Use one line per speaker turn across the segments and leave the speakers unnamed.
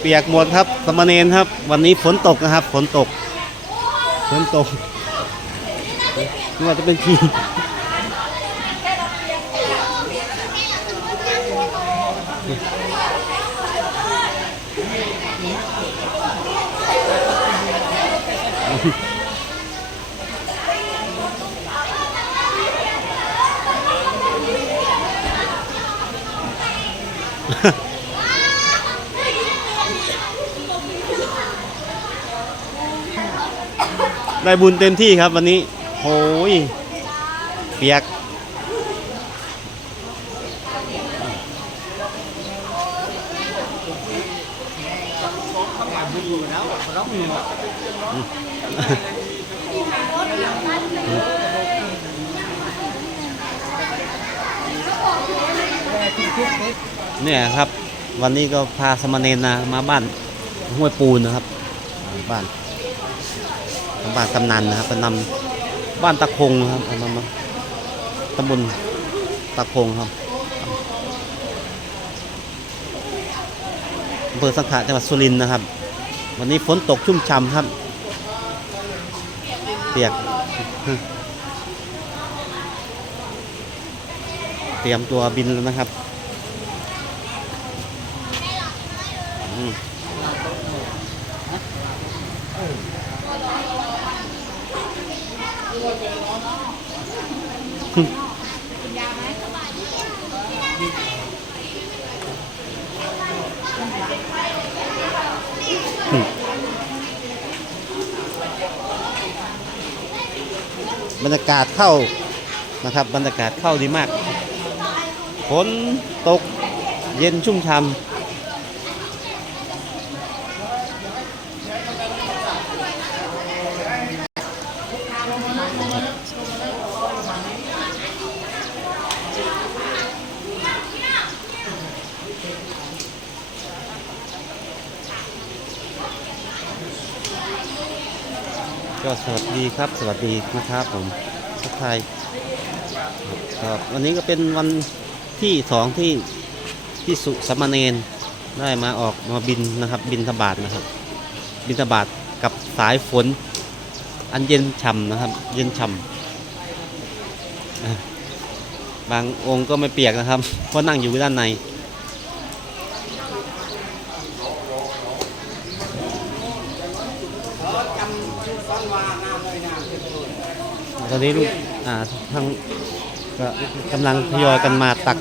เปียกหมดครับสามเณรครับ วันนี้ฝนตกนะครับฝนตกฝนตกไม่ว่าจะเป็นที ได้บุญเต็มที่ครับวันนี้โอ้ยเปียก เนี่ยครับ วันนี้ก็พาสมณเณรนะมาบ้านห้วยปูนนะครับ บ้าน บ้านกำนันนะครับเป็นนำบ้านตะคงนะครับเอานำมาตำบลตะคงครับอำเภอสังขะจังหวัดสุรินทร์นะครับ วันนี้ฝนตกชุ่มฉ่ำครับเปียกเตรียมตัวบินแล้วนะครับอืม บรรยากาศเข้านะครับ บรรยากาศเข้าดีมากฝนตกเย็นชุ่มช่ำ ก็สวัสดีครับสวัสดีนะครับผมทักทายครับวันนี้ก็เป็นวันที่สองที่ที่สุสามเณรได้มาออกมาบินนะครับ บินทบาทนะครับ บินทบาทกับสายฝน อันเย็นฉ่ำนะครับ เย็นฉ่ำบางองค์ก็ไม่เปียกนะครับเพราะนั่งอยู่ด้านใน อนนี้ลูกอ่าทางก็กำลังทยอยกันมาตัก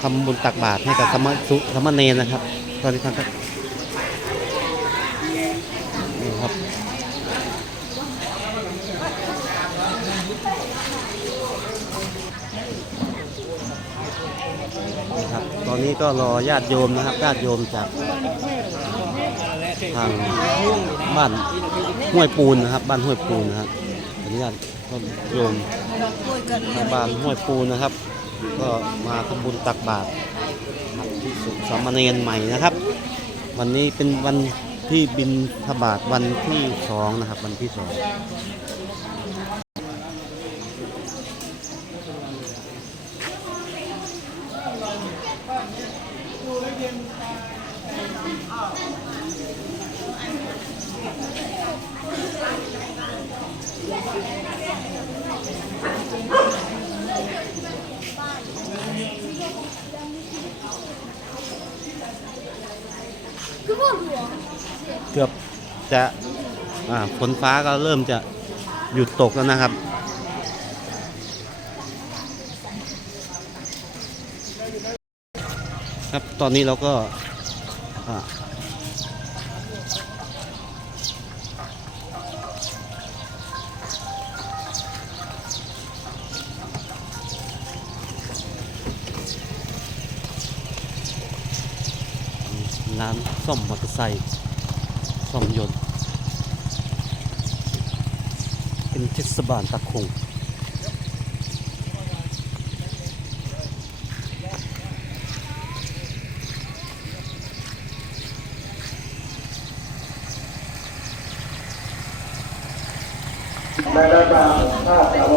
ทำบุญตักบาตรให้กับสมณสุสามเณรนะครับ ตอนนี้ทางก็นี่ครับนี่ครับ ตอนนี้ก็รอญาติโยมนะครับญาติโยมจากทางบ้านห้วยปูนนะครับ บ้านห้วยปูนนะครับ ญาตก็โยมทางบ้านห้วยปูนะครับ ก็มาทำบุญตักบาตรครับที่สุสามเณรใหม่นะครับ วันนี้เป็นวันที่บินทบาทวันที่สองนะครับ วันที่สอง เกือบจะฝนฟ้าก็เริ่มจะหยุดตกแล้วนะครับ ครับตอนนี้เราก็ ร้านซ่อมมอเตอร์ไซค์ซ่อมยนต์ เป็นเทศบาลตะคง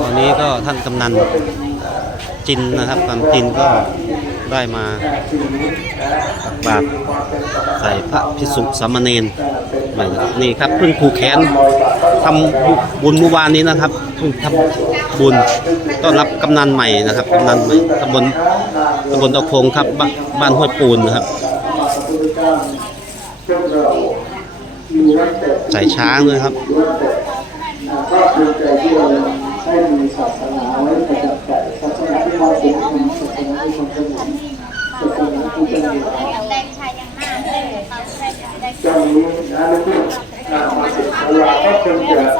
ตอนนี้ก็ท่านกำนันจินนะครับกำจินก็ได้มา บาตรใส่พระพิสุสามเณรใหม่นะครับนี่ครับเพิ่งผูกแขนทำบุญเมื่อวานนี้นะครับเพิ่งทำบุญต้อนรับกำนันใหม่นะครับกำนันใหม่ตำบลตำบลตะโคงครับบ้านบ้านห้วยปูนนะครับใส่ช้างด้วยครับ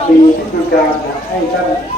ง
จะ
มีพิธีการให้ท่าน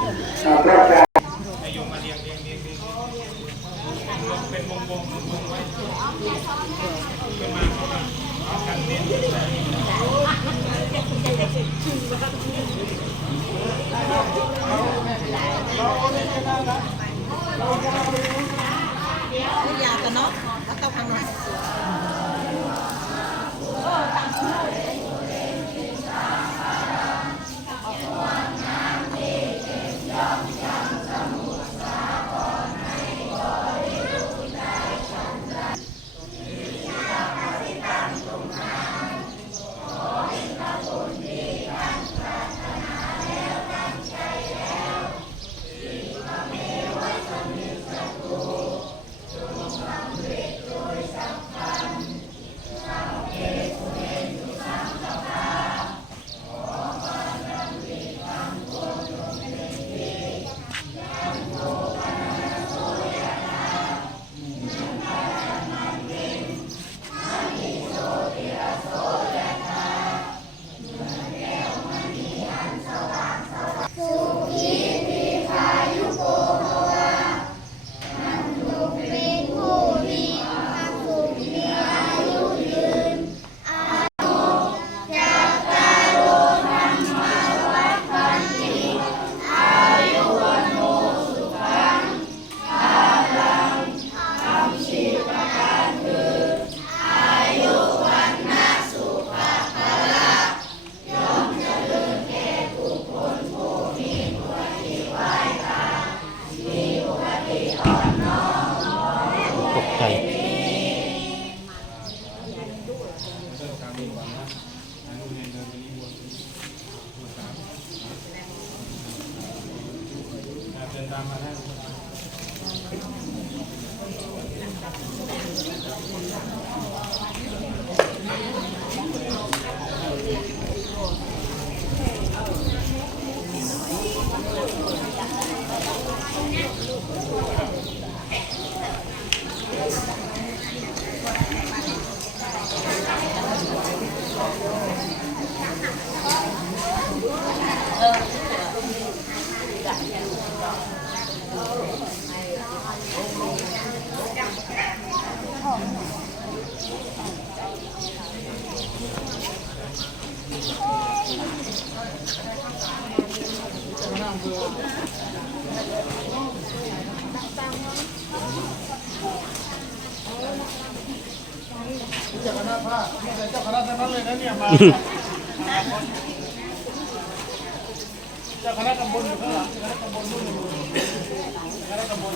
ต
ก เจ้า
คณะพระนี่แต่เจ้าคณะทั้งนั้นเลยนะเนี่ยมา จ้าคณะตำบลอยู่ข้างหลังเจ้าคณะตำบลนู่นอยู่เจ้าคณะตำบล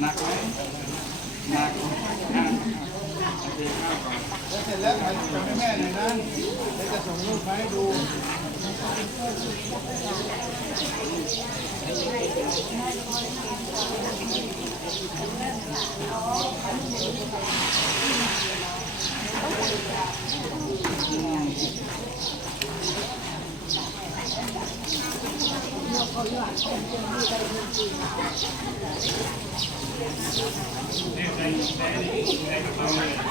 หนักไหมหนักอะโอเคครับ
แล้วเสร็จแล้วถ่ายส่งให้แม่หน่อยนะเดี๋ยวจะส่งรูปมาให้ดู
นหึ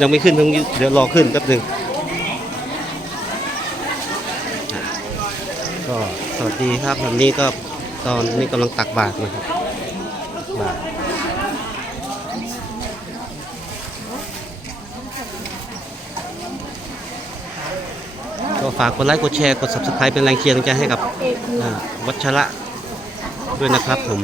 ยังไม่ขึ้นตรงเดี๋ยวรอขึ้นแป๊บหนึ่งก็สวัสดีครับวันนี้ก็ตอนนี้กำลังตักบาตรนะครับบาตรก็ฝากกดไลค์กดแชร์กด subscribe เป็นแรงเชียร์แรงใจให้กับวัชระด้วยนะครับผม